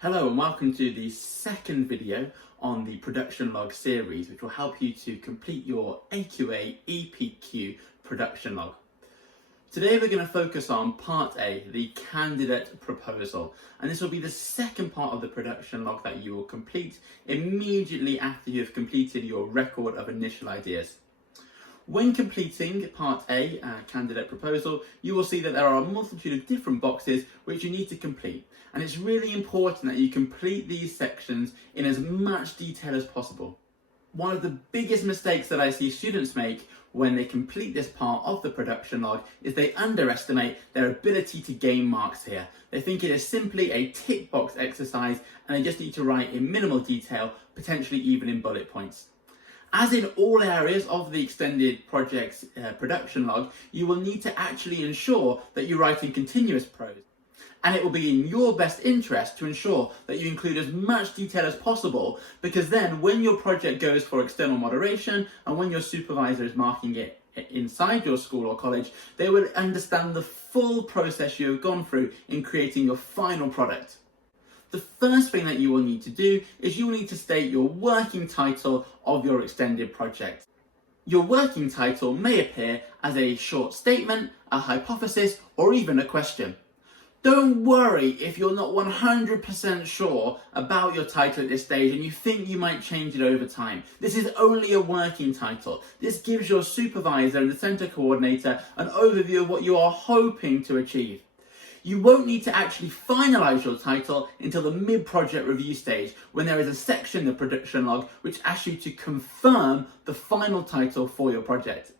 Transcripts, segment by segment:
Hello and welcome to the second video on the production log series, which will help you to complete your AQA EPQ production log. Today we're going to focus on part A, the candidate proposal, and this will be the second part of the production log that you will complete immediately after you have completed your record of initial ideas. When completing part A, candidate proposal, you will see that there are a multitude of different boxes which you need to complete. And it's really important that you complete these sections in as much detail as possible. One of the biggest mistakes that I see students make when they complete this part of the production log is they underestimate their ability to gain marks here. They think it is simply a tick box exercise and they just need to write in minimal detail, potentially even in bullet points. As in all areas of the extended project's production log, you will need to actually ensure that you write in continuous prose. And it will be in your best interest to ensure that you include as much detail as possible, because then when your project goes for external moderation and when your supervisor is marking it inside your school or college, they will understand the full process you have gone through in creating your final product. The first thing that you will need to do is you will need to state your working title of your extended project. Your working title may appear as a short statement, a hypothesis, or even a question. Don't worry if you're not 100% sure about your title at this stage and you think you might change it over time. This is only a working title. This gives your supervisor and the centre coordinator an overview of what you are hoping to achieve. You won't need to actually finalise your title until the mid-project review stage, when there is a section in the production log which asks you to confirm the final title for your project.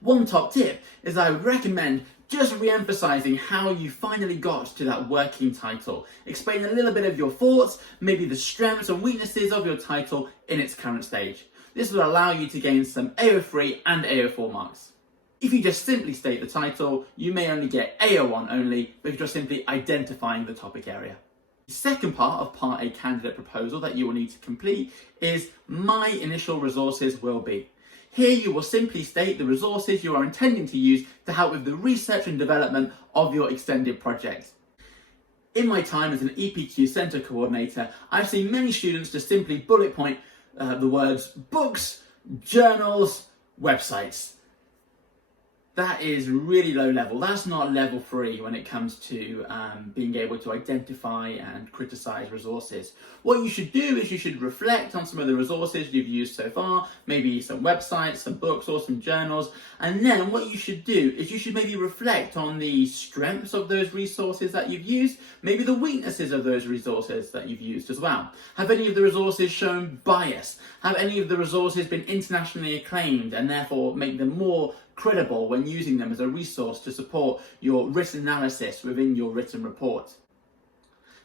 One top tip is I would recommend just re-emphasising how you finally got to that working title. Explain a little bit of your thoughts, maybe the strengths and weaknesses of your title in its current stage. This will allow you to gain some AO3 and AO4 marks. If you just simply state the title, you may only get AO1 only because you're simply identifying the topic area. The second part of Part A candidate proposal that you will need to complete is My Initial Resources Will Be. Here you will simply state the resources you are intending to use to help with the research and development of your extended project. In my time as an EPQ Centre Coordinator, I've seen many students just simply bullet point the words books, journals, websites. That is really low level. That's not level 3 when it comes to being able to identify and criticise resources. What you should do is you should reflect on some of the resources you've used so far, maybe some websites, some books or some journals, and then what you should do is you should maybe reflect on the strengths of those resources that you've used, maybe the weaknesses of those resources that you've used as well. Have any of the resources shown bias? Have any of the resources been internationally acclaimed and therefore make them more credible when using them as a resource to support your written analysis within your written report?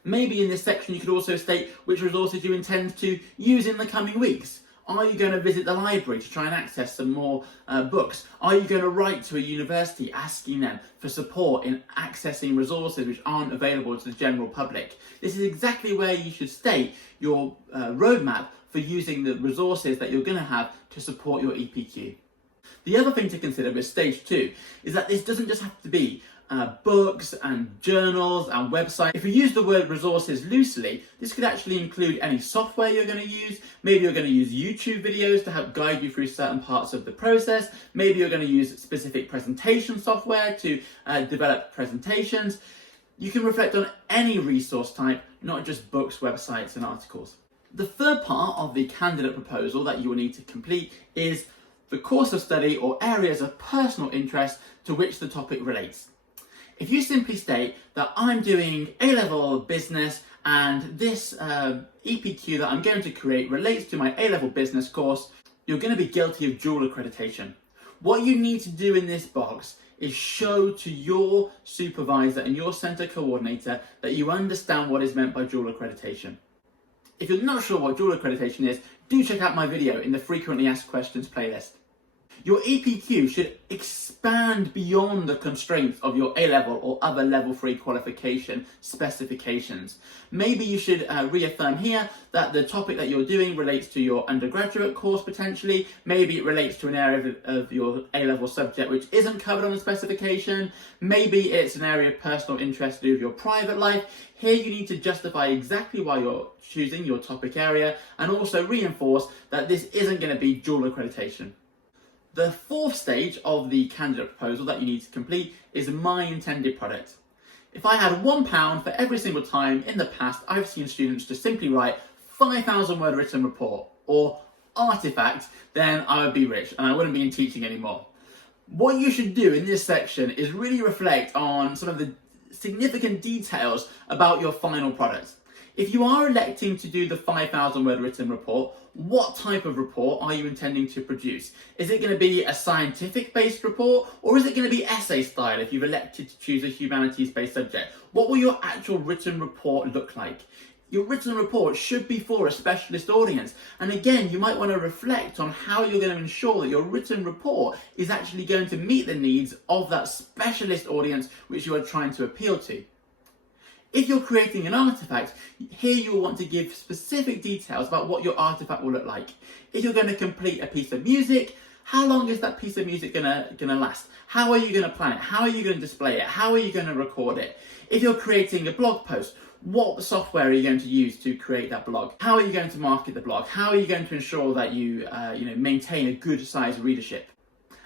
Maybe in this section you could also state which resources you intend to use in the coming weeks. Are you going to visit the library to try and access some more books? Are you going to write to a university asking them for support in accessing resources which aren't available to the general public? This is exactly where you should state your roadmap for using the resources that you're going to have to support your EPQ. The other thing to consider with stage 2 is that this doesn't just have to be books and journals and websites. If you use the word resources loosely, this could actually include any software you're going to use. Maybe you're going to use YouTube videos to help guide you through certain parts of the process. Maybe you're going to use specific presentation software to develop presentations. You can reflect on any resource type, not just books, websites and articles. The third part of the candidate proposal that you will need to complete is the course of study or areas of personal interest to which the topic relates. If you simply state that I'm doing A-level business and this EPQ that I'm going to create relates to my A-level business course, you're going to be guilty of dual accreditation. What you need to do in this box is show to your supervisor and your centre coordinator that you understand what is meant by dual accreditation. If you're not sure what dual accreditation is, do check out my video in the Frequently Asked Questions playlist. Your EPQ should expand beyond the constraints of your A-level or other level 3 qualification specifications. Maybe you should reaffirm here that the topic that you're doing relates to your undergraduate course potentially. Maybe it relates to an area of your A-level subject which isn't covered on the specification. Maybe it's an area of personal interest to do with your private life. Here you need to justify exactly why you're choosing your topic area and also reinforce that this isn't going to be dual accreditation. The fourth stage of the candidate proposal that you need to complete is my intended product. If I had £1 for every single time in the past I've seen students just simply write 5,000 word written report or artifact, then I would be rich and I wouldn't be in teaching anymore. What you should do in this section is really reflect on some of the significant details about your final product. If you are electing to do the 5,000 word written report, what type of report are you intending to produce? Is it going to be a scientific based report or is it going to be essay style if you've elected to choose a humanities based subject? What will your actual written report look like? Your written report should be for a specialist audience. And again, you might want to reflect on how you're going to ensure that your written report is actually going to meet the needs of that specialist audience which you are trying to appeal to. If you're creating an artifact, here you'll want to give specific details about what your artifact will look like. If you're going to complete a piece of music, how long is that piece of music gonna last? How are you going to plan it? How are you going to display it? How are you going to record it? If you're creating a blog post, what software are you going to use to create that blog? How are you going to market the blog? How are you going to ensure that you maintain a good size readership?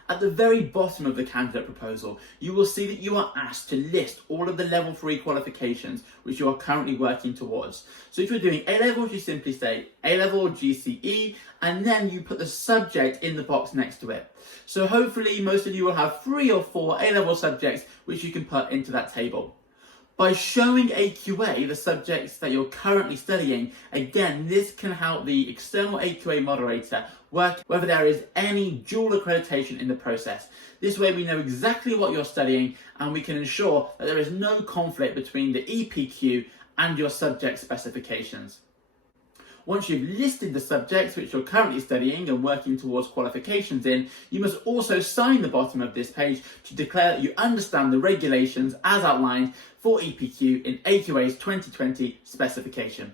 At the very bottom of the candidate proposal, you will see that you are asked to list all of the level 3 qualifications which you are currently working towards. So if you're doing A-level, you simply say A-level, GCE, and then you put the subject in the box next to it. So hopefully most of you will have 3 or 4 A-level subjects which you can put into that table. By showing AQA the subjects that you're currently studying, again, this can help the external AQA moderator work whether there is any dual accreditation in the process. This way we know exactly what you're studying and we can ensure that there is no conflict between the EPQ and your subject specifications. Once you've listed the subjects which you're currently studying and working towards qualifications in, you must also sign the bottom of this page to declare that you understand the regulations as outlined for EPQ in AQA's 2020 specification.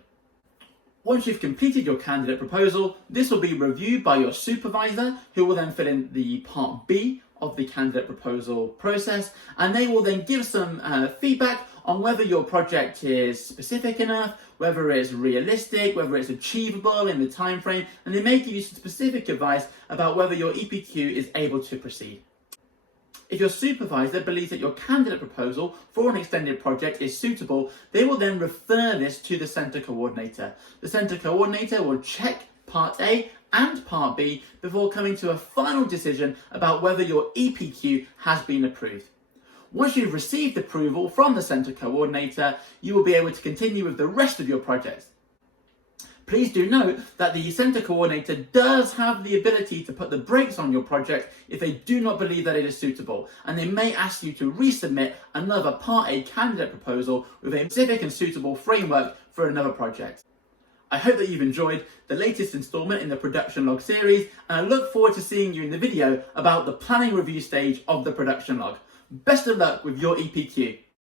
Once you've completed your candidate proposal, this will be reviewed by your supervisor, who will then fill in the part B of the candidate proposal process, and they will then give some feedback on whether your project is specific enough, whether it's realistic, whether it's achievable in the time frame, and they may give you some specific advice about whether your EPQ is able to proceed. If your supervisor believes that your candidate proposal for an extended project is suitable, they will then refer this to the centre coordinator. The centre coordinator will check Part A and Part B before coming to a final decision about whether your EPQ has been approved. Once you've received approval from the centre coordinator, you will be able to continue with the rest of your project. Please do note that the centre coordinator does have the ability to put the brakes on your project if they do not believe that it is suitable, and they may ask you to resubmit another Part A candidate proposal with a specific and suitable framework for another project. I hope that you've enjoyed the latest instalment in the production log series, and I look forward to seeing you in the video about the planning review stage of the production log. Best of luck with your EPQ.